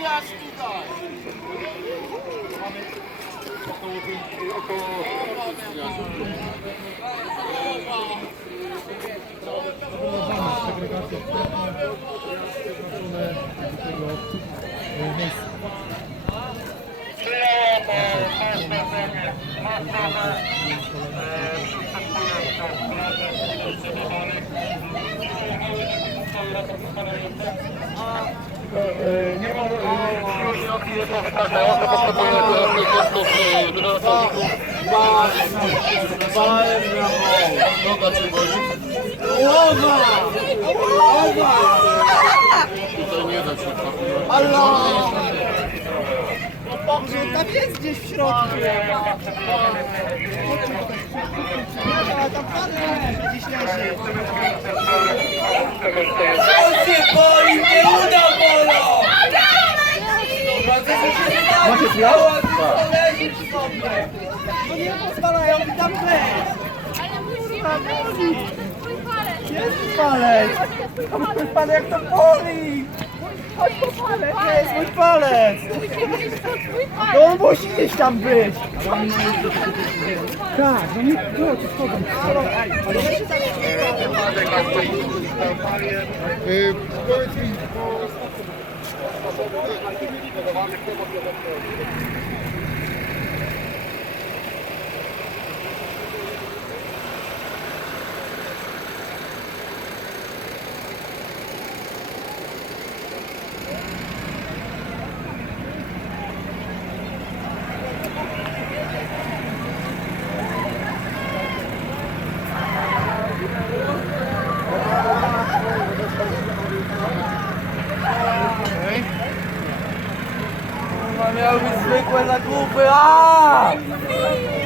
Masz trochę, masz trochę. Nie ma ludzi jest powtarzające, potrzebuje dodatkowych Noga cię boli? Głowa! Głowa! Tutaj nie da się tak. Halo! Boże, tam jest gdzieś w środku. Tam parę gdzieś leży. No nie pozwalają mi tam wejść. Kurwa, boli. Jest palec. Mój palec, jak to boli. Chodź po palec. Nie jest mój palec. No on musi gdzieś tam być. Tak, no nie było ci wchodzą. Y, Powiedz mi, Meu, me desvei coisa culpa. Ah!